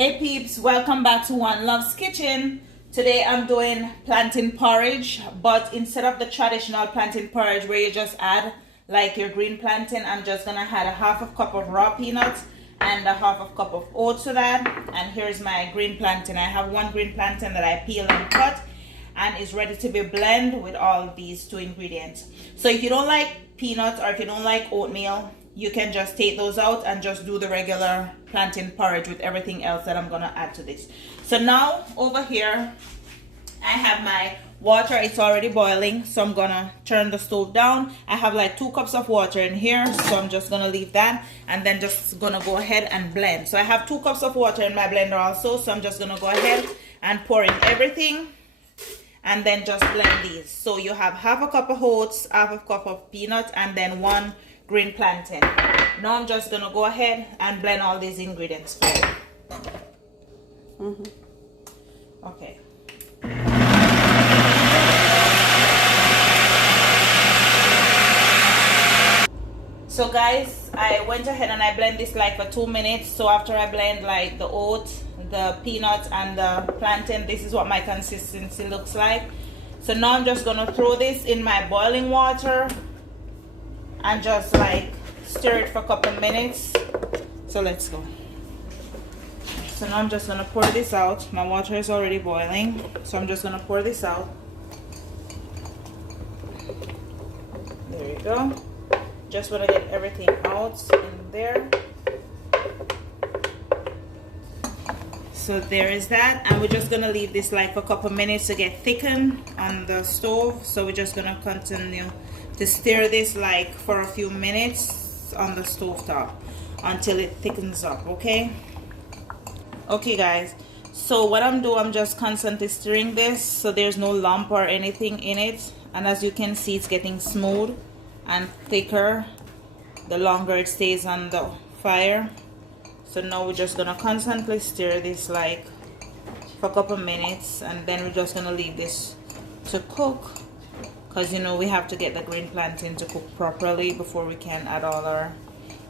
Hey peeps, welcome back to One Love's Kitchen. Today I'm doing plantain porridge, but instead of the traditional plantain porridge where you just add like your green plantain, I'm just gonna add a half a cup of raw peanuts and a half a cup of oats to that. And here's my green plantain. I have one green plantain that I peel and cut and is ready to be blended with all these two ingredients. So if you don't like peanuts or if you don't like oatmeal, you can just take those out and just do the regular plantain porridge with everything else that I'm gonna add to this. So now over here I have my water. It's already boiling, so I'm gonna turn the stove down. I have like 2 cups of water in here, so I'm just gonna leave that and then just gonna go ahead and blend. So I have 2 cups of water in my blender also, so I'm just gonna go ahead and pour in everything and then just blend these. So you have half a cup of oats, half a cup of peanuts, and then 1 green plantain. Now I'm just gonna go ahead and blend all these ingredients for you. Okay. So guys, I went ahead and I blend this like for 2 minutes. So after I blend like the oats, the peanuts, and the plantain, this is what my consistency looks like. So now I'm just gonna throw this in my boiling water and just like stir it for a couple minutes. So let's go. So now I'm just gonna pour this out. My water is already boiling, so I'm just gonna pour this out. There you go. Just want to get everything out in there. So there is that, and we're just gonna leave this like a couple minutes to get thickened on the stove. So we're just gonna continue to stir this like for a few minutes on the stove top until it thickens up. Okay guys, so what I'm doing, I'm just constantly stirring this so there's no lump or anything in it, and as you can see, it's getting smooth and thicker the longer it stays on the fire. So now we're just gonna constantly stir this like for a couple minutes, and then we're just gonna leave this to cook, because you know we have to get the green plantain to cook properly before we can add all our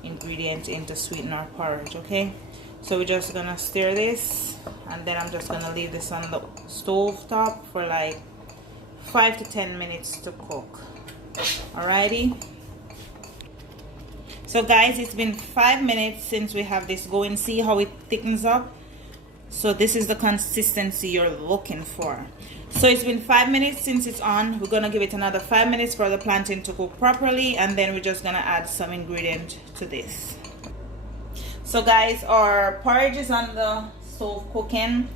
ingredients in to sweeten our porridge. Okay, so we're just gonna stir this, and then I'm just gonna leave this on the stove top for like 5 to 10 minutes to cook. Alrighty, so guys, it's been 5 minutes since we have this going. See how it thickens up? So this is the consistency you're looking for. So it's been 5 minutes since it's on. We're gonna give it another 5 minutes for the plantain to cook properly, and then we're just gonna add some ingredient to this. So guys, our porridge is on the stove cooking.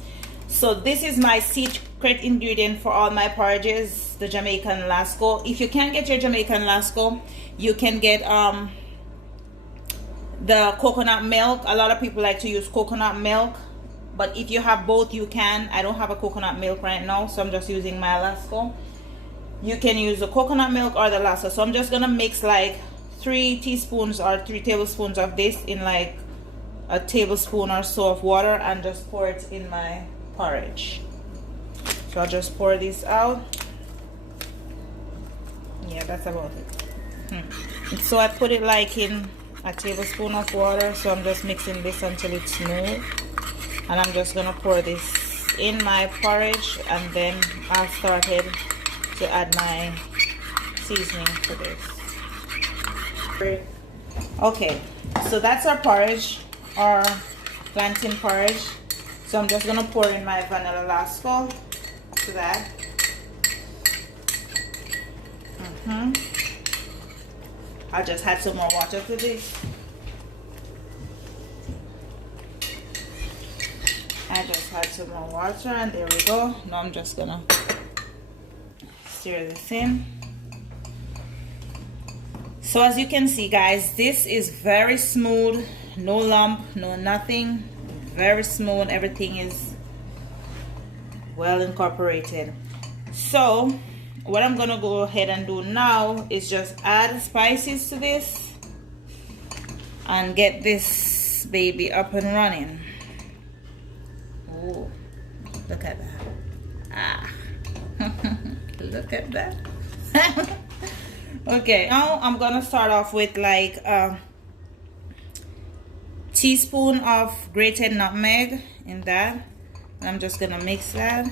So this is my secret ingredient for all my porridges, the Jamaican Lasco. If you can't get your Jamaican Lasco, you can get the coconut milk. A lot of people like to use coconut milk, but if you have both, you can. I don't have a coconut milk right now, so I'm just using my Lasco. You can use the coconut milk or the Lasco. So I'm just gonna mix like 3 teaspoons or 3 tablespoons of this in like a tablespoon or so of water, and just pour it in my porridge. So I'll just pour this out. Yeah, that's about it. So I put it like in a tablespoon of water. So I'm just mixing this until it's smooth, and I'm just gonna pour this in my porridge, and then I started to add my seasoning to this. Okay, so that's our porridge, our plantain porridge. So I'm just gonna pour in my vanilla Lasco to that. I'll just add some more water to this. I just add some more water, and there we go. Now I'm just gonna stir this in. So as you can see guys, this is very smooth, no lump, no nothing. Very smooth, everything is well incorporated. So what I'm gonna go ahead and do now is just add spices to this and get this baby up and running. Oh, look at that. Look at that. Okay, now I'm gonna start off with like teaspoon of grated nutmeg in that, and I'm just gonna mix that.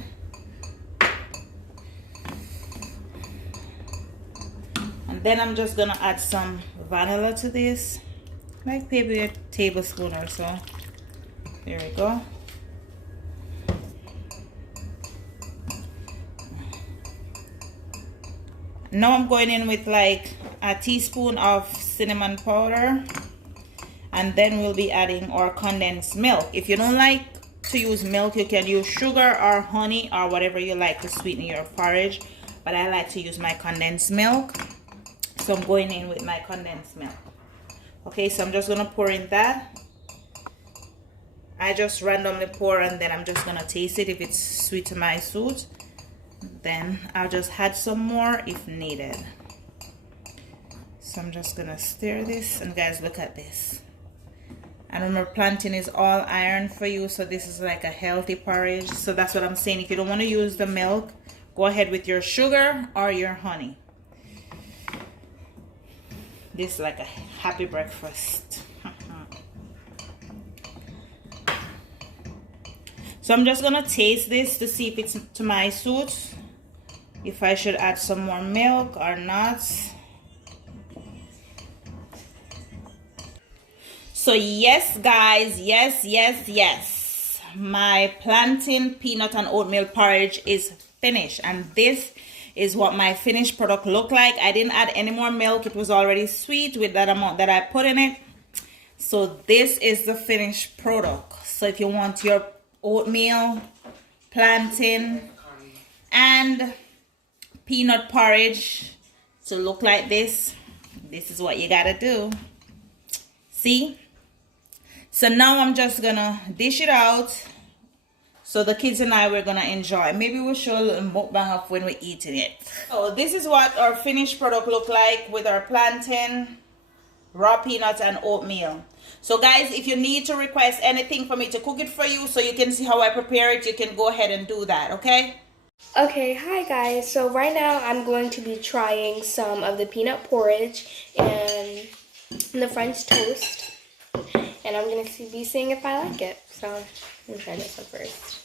And then I'm just gonna add some vanilla to this, like maybe a tablespoon or so. There we go. Now I'm going in with like a teaspoon of cinnamon powder, and then we'll be adding our condensed milk. If you don't like to use milk, you can use sugar or honey or whatever you like to sweeten your porridge, but I like to use my condensed milk, so I'm going in with my condensed milk. Okay, so I'm just gonna pour in that. I just randomly pour, and then I'm just gonna taste it. If it's sweet to my suit, then I'll just add some more if needed. So I'm just gonna stir this, and guys, look at this. And remember, plantain is all iron for you, so this is like a healthy porridge. So that's what I'm saying. If you don't want to use the milk, go ahead with your sugar or your honey. This is like a happy breakfast. So I'm just gonna taste this to see if it's to my suit, if I should add some more milk or not. So yes, guys, yes, my plantain, peanut, and oatmeal porridge is finished, and this is what my finished product looked like. I didn't add any more milk. It was already sweet with that amount that I put in it. So this is the finished product. So if you want your oatmeal, plantain, and peanut porridge to look like this is what you gotta do. See? So now I'm just gonna dish it out so the kids and I we're gonna enjoy. Maybe we'll show a little mukbang of when we're eating it. So this is what our finished product look like with our plantain, raw peanuts, and oatmeal. So guys, if you need to request anything for me to cook it for you so you can see how I prepare it, you can go ahead and do that, okay? Okay, hi guys. So right now I'm going to be trying some of the peanut porridge and the French toast. And I'm going to be seeing if I like it. So I'm going to try this one first.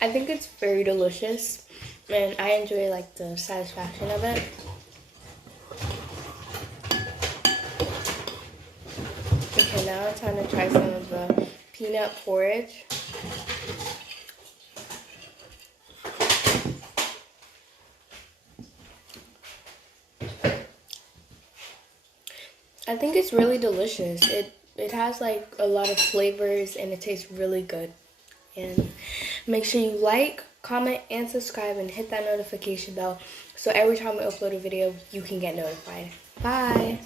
I think it's very delicious. And I enjoy like the satisfaction of it. Okay, now it's time to try some of the peanut porridge. I think it's really delicious. It has like a lot of flavors and it tastes really good. And make sure you like, comment, and subscribe, and hit that notification bell so every time we upload a video, you can get notified. Bye!